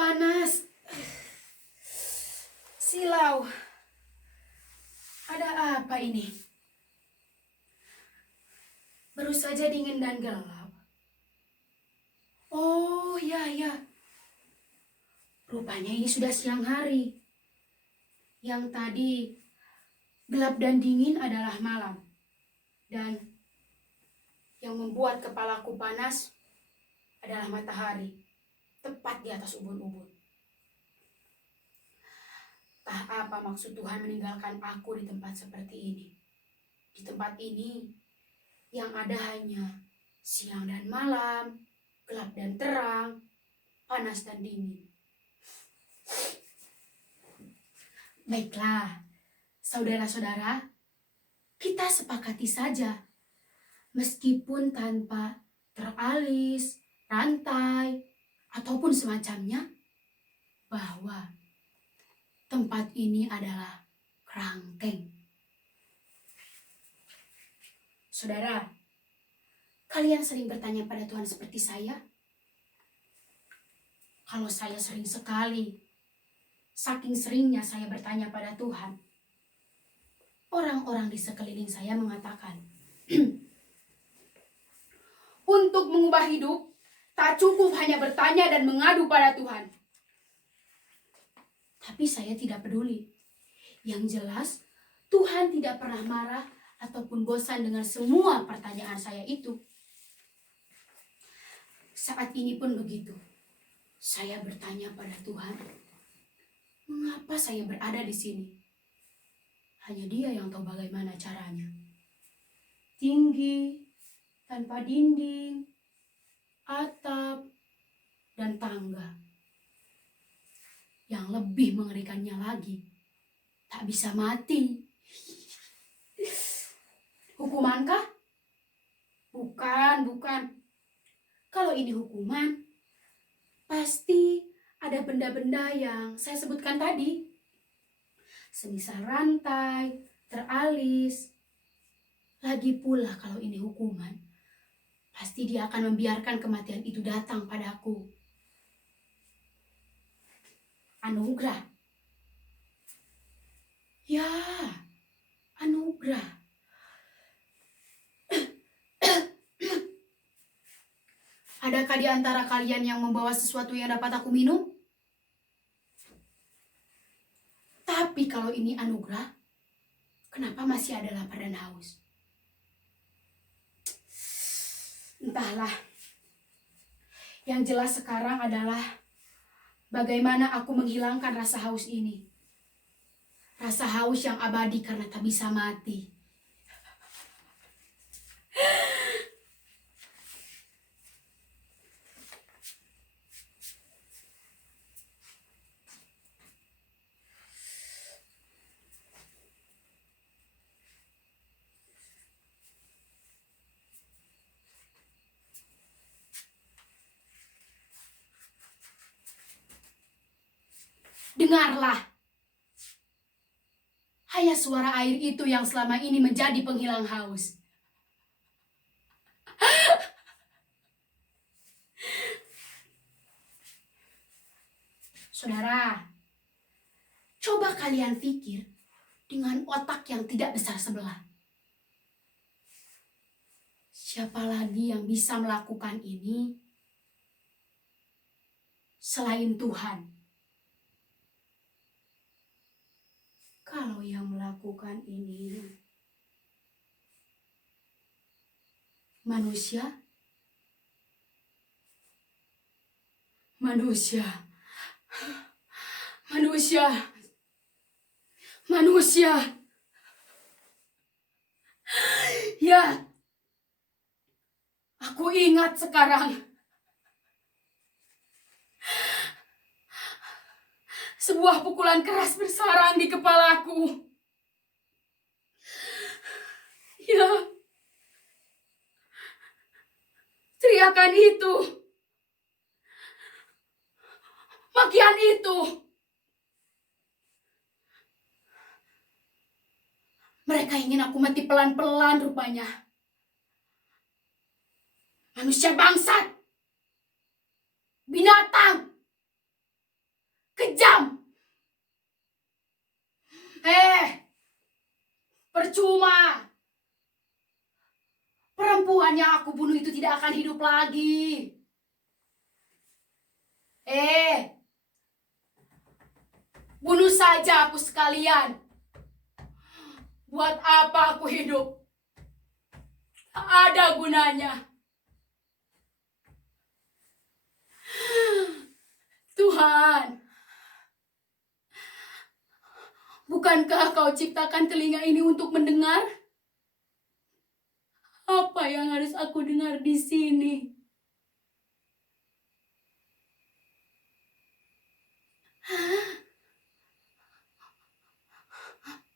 Panas. Silau. Ada apa ini? Baru saja dingin dan gelap. Oh, ya. Rupanya ini sudah siang hari. Yang tadi gelap dan dingin adalah malam. Dan yang membuat kepalaku panas adalah matahari. Tepat di atas ubun-ubun. Entah apa maksud Tuhan meninggalkan aku di tempat seperti ini. Di tempat ini yang ada hanya siang dan malam, gelap dan terang, panas dan dingin. Baiklah, saudara-saudara, kita sepakati saja. Meskipun tanpa teralis, rantai, ataupun semacamnya, bahwa tempat ini adalah kerangkeng. Saudara, kalian sering bertanya pada Tuhan seperti saya? Kalau saya sering sekali, saking seringnya saya bertanya pada Tuhan, orang-orang di sekeliling saya mengatakan, untuk mengubah hidup, tak cukup hanya bertanya dan mengadu pada Tuhan. Tapi saya tidak peduli. Yang jelas, Tuhan tidak pernah marah ataupun bosan dengan semua pertanyaan saya itu. Saat ini pun begitu. Saya bertanya pada Tuhan, mengapa saya berada di sini? Hanya Dia yang tahu bagaimana caranya. Tinggi, tanpa dinding, atap, dan tangga. Yang lebih mengerikannya lagi, tak bisa mati. Hukumankah? Bukan. Kalau ini hukuman, pasti ada benda-benda yang saya sebutkan tadi. Semisal rantai, teralis. Lagi pula kalau ini hukuman, pasti Dia akan membiarkan kematian itu datang padaku. Anugerah. Ya, anugerah. Adakah di antara kalian yang membawa sesuatu yang dapat aku minum? Tapi kalau ini anugerah, kenapa masih ada lapar dan haus? Entahlah. Yang jelas sekarang adalah bagaimana aku menghilangkan rasa haus ini. Rasa haus yang abadi karena tak bisa mati. Dengarlah. Hanya suara air itu yang selama ini menjadi penghilang haus. Saudara, coba kalian pikir dengan otak yang tidak besar sebelah. Siapa lagi yang bisa melakukan ini selain Tuhan? Kalau yang melakukan ini manusia, ya, aku ingat sekarang. Sebuah pukulan keras bersarang di kepalaku. Ya, teriakan itu, makian itu. Mereka ingin aku mati pelan-pelan rupanya. Manusia bangsat, binatang. kejam. Percuma. Perempuan yang aku bunuh itu tidak akan hidup lagi. Bunuh saja aku sekalian. Buat apa aku hidup? Tak ada gunanya. Tuhan, bukankah kau ciptakan telinga ini untuk mendengar? Apa yang harus aku dengar di sini?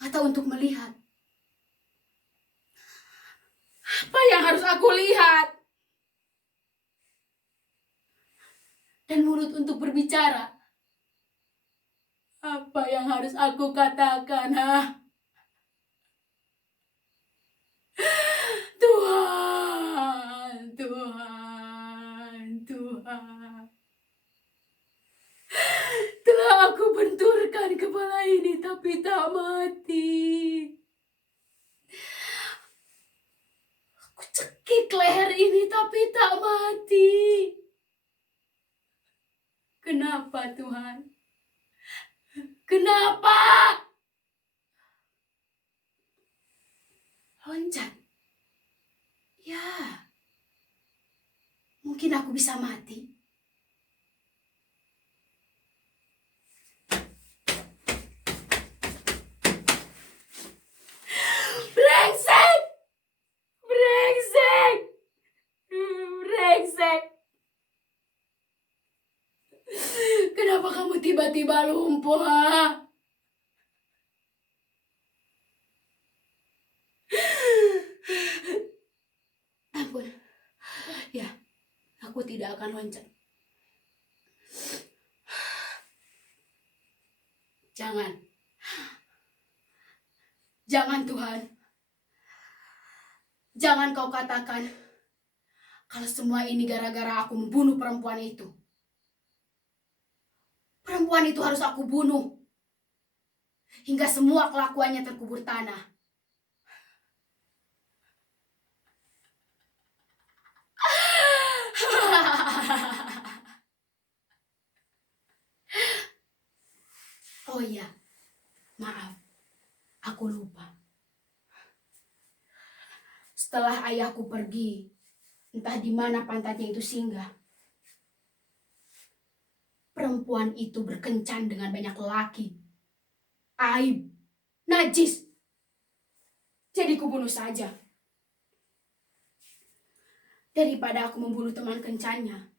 Atau untuk melihat? Apa yang harus aku lihat? Dan mulut untuk berbicara? Apa yang harus aku katakan? Tuhan, Tuhan, Tuhan. Telah aku benturkan kepala ini tapi tak mati. Aku cekik leher ini tapi tak mati. Kenapa Tuhan? Kenapa? Loncat. Ya, mungkin aku bisa mati. Brengsek! Brengsek! Brengsek! Kenapa kamu tiba-tiba lumpuh? Ampun. Ya, aku tidak akan loncat. Jangan. Jangan Tuhan. Jangan kau katakan kalau semua ini gara-gara aku membunuh perempuan itu. Perempuan itu harus aku bunuh. Hingga semua kelakuannya terkubur tanah. Oh iya, maaf, aku lupa. Setelah ayahku pergi, entah di mana pantatnya itu singgah, perempuan itu berkencan dengan banyak lelaki. Aib, najis. Jadi kubunuh saja. Daripada aku membunuh teman kencannya.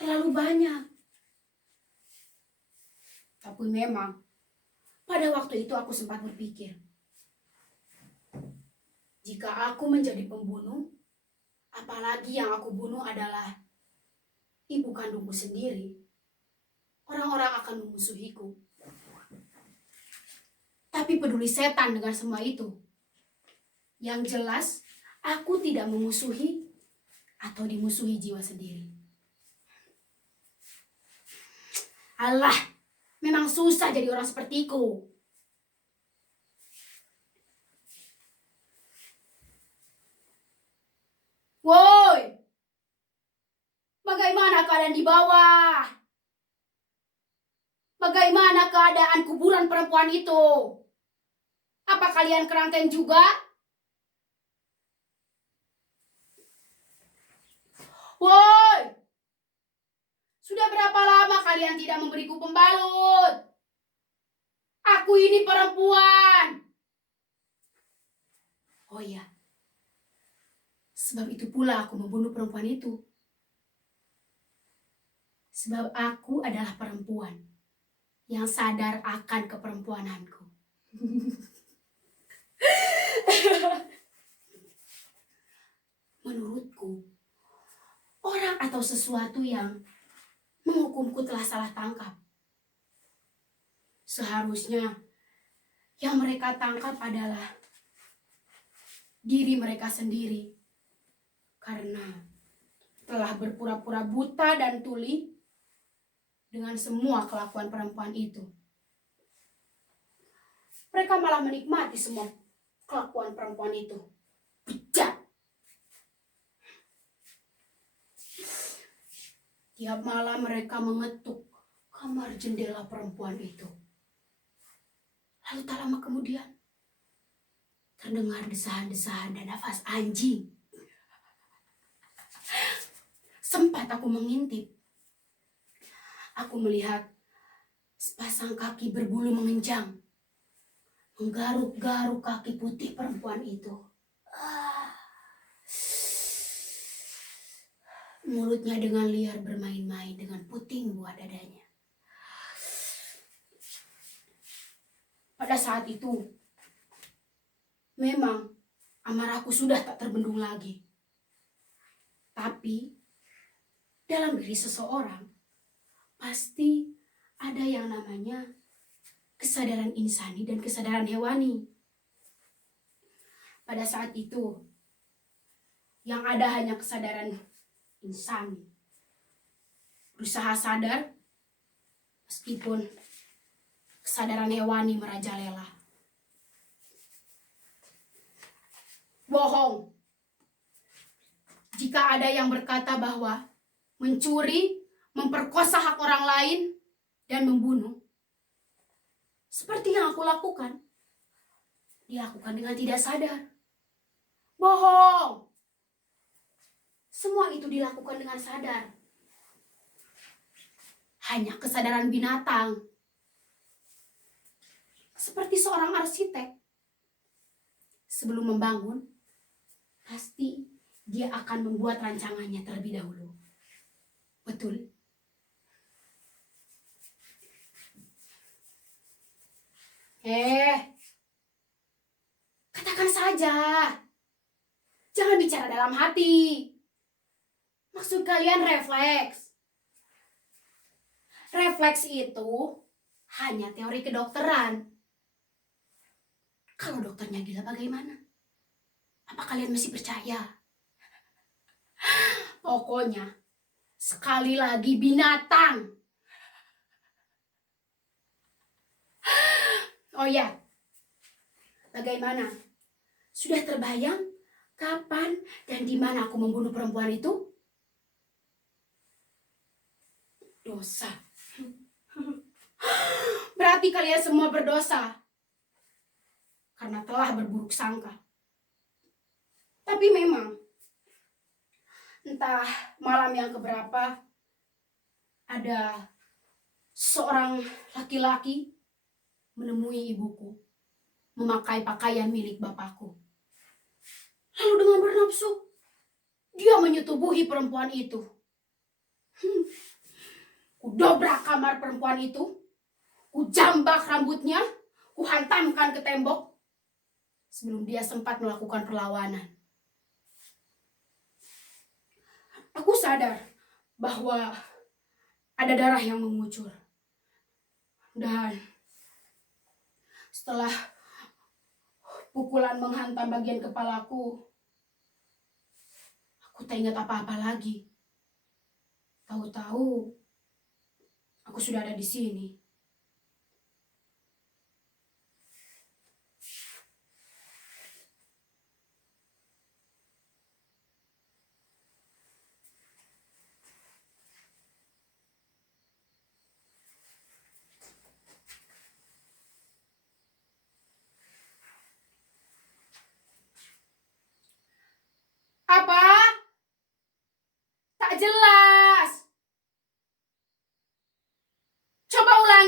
Terlalu banyak. Tapi memang, pada waktu itu aku sempat berpikir, jika aku menjadi pembunuh, apalagi yang aku bunuh adalah ibu kandungku sendiri, orang-orang akan memusuhiku. Tapi peduli setan dengan semua itu. Yang jelas, aku tidak memusuhi atau dimusuhi jiwa sendiri. Alah, memang susah jadi orang sepertiku. Woi, bagaimana keadaan di bawah? Bagaimana keadaan kuburan perempuan itu? Apa kalian kerangkeng juga? Woi, sudah berapa lama kalian tidak memberiku pembalut? Aku ini perempuan. Oh iya, sebab itu pula aku membunuh perempuan itu. Sebab aku adalah perempuan yang sadar akan keperempuananku. Menurutku, orang atau sesuatu yang menghukumku telah salah tangkap. Seharusnya yang mereka tangkap adalah diri mereka sendiri. Karena telah berpura-pura buta dan tuli, dengan semua kelakuan perempuan itu. Mereka malah menikmati semua kelakuan perempuan itu. Bejat. Tiap malam mereka mengetuk kamar jendela perempuan itu. Lalu tak lama kemudian, terdengar desahan-desahan dan nafas anjing. Sempat aku mengintip. Aku melihat sepasang kaki berbulu mengenjang, menggaruk-garuk kaki putih perempuan itu. Mulutnya dengan liar bermain-main dengan puting buah dadanya. Pada saat itu, memang amarahku sudah tak terbendung lagi. Tapi, dalam diri seseorang, pasti ada yang namanya kesadaran insani dan kesadaran hewani. Pada saat itu, yang ada hanya kesadaran insani. Berusaha sadar, meskipun kesadaran hewani merajalela. Bohong. Jika ada yang berkata bahwa mencuri, memperkosa hak orang lain, dan membunuh, seperti yang aku lakukan, dilakukan dengan tidak sadar. Bohong. Semua itu dilakukan dengan sadar. Hanya kesadaran binatang. Seperti seorang arsitek. Sebelum membangun, pasti dia akan membuat rancangannya terlebih dahulu. Betul? Katakan saja. Jangan bicara dalam hati. Maksud kalian refleks. Refleks itu hanya teori kedokteran. Kalau dokternya gila bagaimana? Apa kalian masih percaya? Pokoknya, sekali lagi binatang. Oh ya, bagaimana? Sudah terbayang kapan dan di mana aku membunuh perempuan itu? Dosa. Berarti kalian semua berdosa karena telah berburuk sangka. Tapi memang, entah malam yang keberapa, ada seorang laki-laki menemui ibuku, memakai pakaian milik bapakku. Lalu dengan bernafsu, dia menyetubuhi perempuan itu. Kudobrak kamar perempuan itu, kujambak rambutnya, kuhantamkan ke tembok, sebelum dia sempat melakukan perlawanan. Aku sadar bahwa ada darah yang mengucur. Dan setelah pukulan menghantam bagian kepalaku, aku tak ingat apa-apa lagi. Tahu-tahu aku sudah ada di sini. Apa? Tak jelas. Coba ulangi.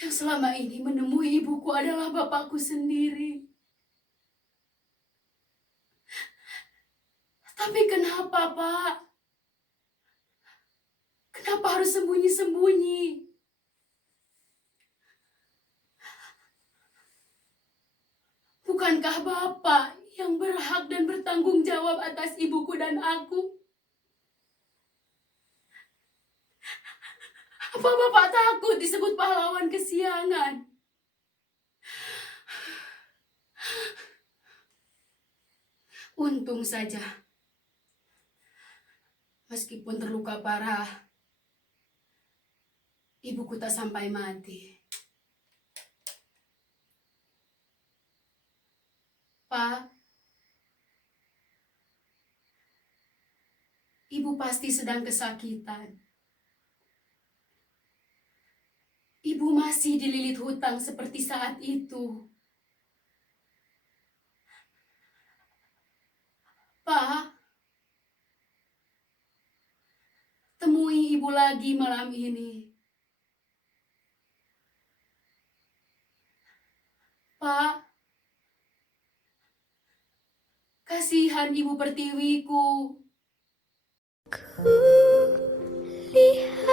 Yang selama ini menemui ibuku adalah bapakku sendiri. Tapi kenapa, Pak? Kenapa harus sembunyi-sembunyi? Bukankah Bapak yang berhak dan bertanggung jawab atas ibuku dan aku? Apa Bapak takut disebut pahlawan kesiangan? Untung saja, meskipun terluka parah, ibuku tak sampai mati. Pak, ibu pasti sedang kesakitan. Ibu masih dililit hutang seperti saat itu. Pak, temui ibu lagi malam ini. Pak, kasihan ibu pertiwiku. Ku lihat